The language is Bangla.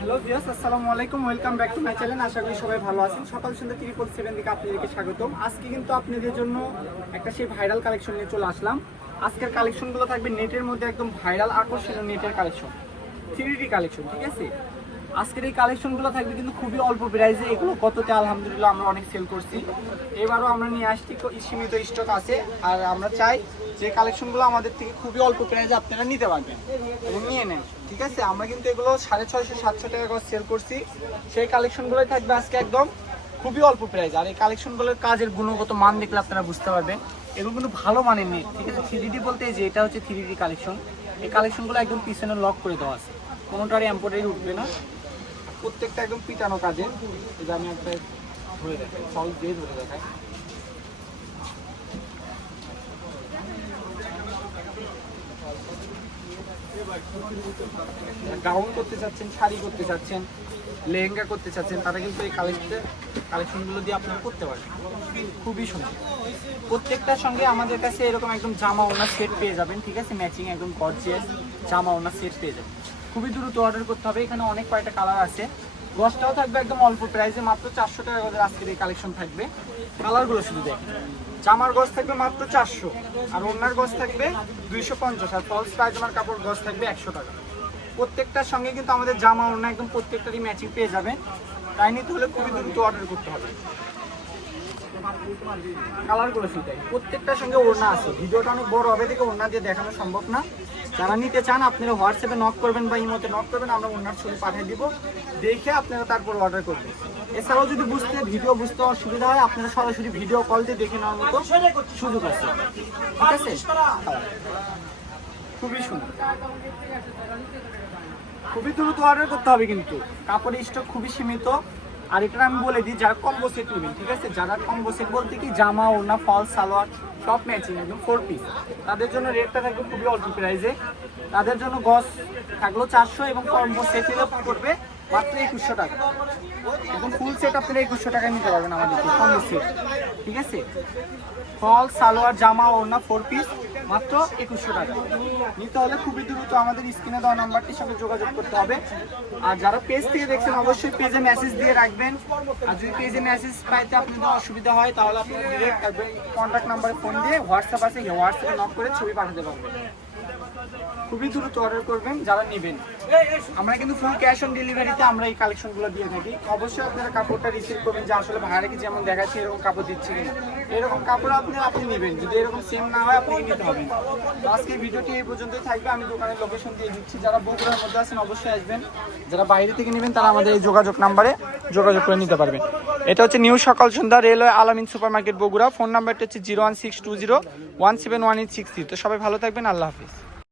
হ্যালো ভিউয়ার্স, আসসালামু আলাইকুম। Welcome back to my channel. আশা করি সবাই ভালো আছেন। সকাল সন্ধ্যা 777 থেকে আপনাদেরকে স্বাগতম। আজকে কিন্তু আপনাদের জন্য একটা সেই ভাইরাল কালেকশন নিয়ে চলে আসলাম। আজকের কালেকশনগুলো থাকবে নেটের মধ্যে একদম ভাইরাল আকর্ষণীয় নেটের কালেকশন, 3D কালেকশন, ঠিক আছে? আজকের এই কালেকশনগুলো থাকবে কিন্তু খুবই অল্প প্রাইসে। এগুলো গততে আলহামদুলিল্লাহ আমরা অনেক সেল করছি, এবারও আমরা নিয়ে আসছি, সীমিত স্টক আছে। আর আমরা চাই যে কালেকশনগুলো আমাদের থেকে খুবই অল্প প্রাইসে আপনারা নিতে পারবেন এবং নিয়ে নেন, ঠিক আছে? আমরা কিন্তু এগুলো 650-700 টাকা করে সেল করছি। সেই কালেকশনগুলোই থাকবে আজকে একদম খুবই অল্প প্রাইস। আর এই কালেকশনগুলোর কাজের গুণগত মান দেখলে আপনারা বুঝতে পারবেন এগুলো কিন্তু ভালো মানের নেই, ঠিক আছে? 3D বলতে এই যে এটা হচ্ছে 3D কালেকশন। এই কালেকশনগুলো একদম পিছনে লক করে দেওয়া আছে, কোনোটারই এমব্রয়ডারি উঠবে না, প্রত্যেকটা একদম পিটানো কাজের। এই যে আমি একটা ধরে দেখাই, সল দিয়ে ধরে দেখাই। গাউন করতে চাচ্ছেন, শাড়ি করতে চাচ্ছেন, লেহেঙ্গা করতে চাচ্ছেন, তারা কিন্তু এই কালেকশনগুলো দিয়ে আপনারা করতে পারেন। খুবই সুন্দর। প্রত্যেকটার সঙ্গে আমাদের কাছে এরকম একদম জামা ওনার সেট পেয়ে যাবেন, ঠিক আছে? ম্যাচিং একদম গর্জিয়াস জামা ওনার সেট পেয়ে যাবেন। খুবই দ্রুত অর্ডার করতে হবে। এখানে অনেক কয়টা কালার আছে। গজটাও থাকবে একদম অল্প প্রাইসে, মাত্র 400 টাকা করে আজকের এই কালেকশন থাকবে। কালারগুলো শুধু দেখেন। জামার গজ থাকবে মাত্র 400, আর ওনার গজ থাকবে 250, আর ফলস পায়জামার কাপড় গজ থাকবে 100 টাকা। প্রত্যেকটার সঙ্গে কিন্তু আমাদের জামা ওড়না একদম প্রত্যেকটারই ম্যাচিং পেয়ে যাবেন। তাই নিতে হলে খুবই দ্রুত অর্ডার করতে হবে। কালারগুলো সেটাই, প্রত্যেকটার সঙ্গে ওড়না আছে। ভিডিওটা অনেক বড় হবে দেখে ওড়না দিয়ে দেখানো সম্ভব না। যারা নিতে চান আপনারা হোয়াটসঅ্যাপে নক করবেন বা ইমোতে নক করবেন, আমরা ওড়নার ছবি পাঠিয়ে দিব, দেখে আপনারা তারপর অর্ডার করবেন। এছাড়াও যদি ভিডিও বুঝতে অসুবিধা হয়, আপনারা সরাসরি ভিডিও কল দিয়ে দেখে নেওয়ার মতো সুযোগ আছে, ঠিক আছে? খুবই সুন্দর, খুবই দ্রুত অর্ডার করতে হবে কিন্তু কাপড়ের স্টক খুবই সীমিত। আর এটা আমি বলে দিই, যারা কম্বো সেট নেবেন, ঠিক আছে? যারা কম্বো সেট বলতে কি জামা ওড়না ফলস সালোয়ার সব ম্যাচিং একদম 4 পিস, তাদের জন্য রেটটা থাকবে খুবই অল্প প্রাইসে। তাদের জন্য গজ থাকলো 400 এবং কম্বো সেট নিলে পড়বে মাত্র 2100 টাকা। একদম ফুল সেট আপনারা 2100 টাকায় নিতে পারবেন আমাদের কম্বো সেট, ঠিক আছে? ফলস সালোয়ার জামা ওড়না 4 পিস মাত্র 2100 টাকা। নিতে হলে খুবই দ্রুত আমাদের স্ক্রিনে দেওয়া নাম্বারটির সঙ্গে যোগাযোগ করতে হবে। আর যারা পেজ থেকে দেখছেন অবশ্যই পেজে মেসেজ দিয়ে রাখবেন। আর যদি পেজে মেসেজ পাইতে আপনাদের অসুবিধা হয় তাহলে আপনারা ডিরেক্ট কন্ট্যাক্ট নাম্বারে ফোন দিয়ে হোয়াটসঅ্যাপ আছে, হোয়াটসঅ্যাপে নক করে ছবি পাঠাতে পারবেন। খুবই দ্রুত অর্ডার করবেন যারা নেবেন। আমরা কিন্তু ফুল ক্যাশ অন ডেলিভারিতে আমরা এই কালেকশনগুলো দিয়ে থাকি। অবশ্যই আপনারা কাপড়টা রিসিভ করবেন যে আসলে ভাড়া কি যেমন দেখাচ্ছে এরকম কাপড় দিচ্ছে কিনা। এরকম কাপড় আপনি নেবেন, যদি এরকম সেম না হয় আপনাকে নিতে হবে। তো আজকে ভিডিওটি এই পর্যন্তই থাকবে। আমি দোকানের লোকেশন দিয়ে দিচ্ছি। যারা বগুড়ার মধ্যে আছেন অবশ্যই আসবেন, যারা বাইরে থেকে নেবেন তারা আমাদের এই যোগাযোগ নাম্বারে যোগাযোগ করে নিতে পারবেন। এটা হচ্ছে নিউ সকাল সন্ধ্যা, রেলওয়ে আলামিন সুপার মার্কেট বগুড়া। ফোন নাম্বারটা হচ্ছে 01620171863। তো সবাই ভালো থাকবেন, আল্লাহ হাফিজ।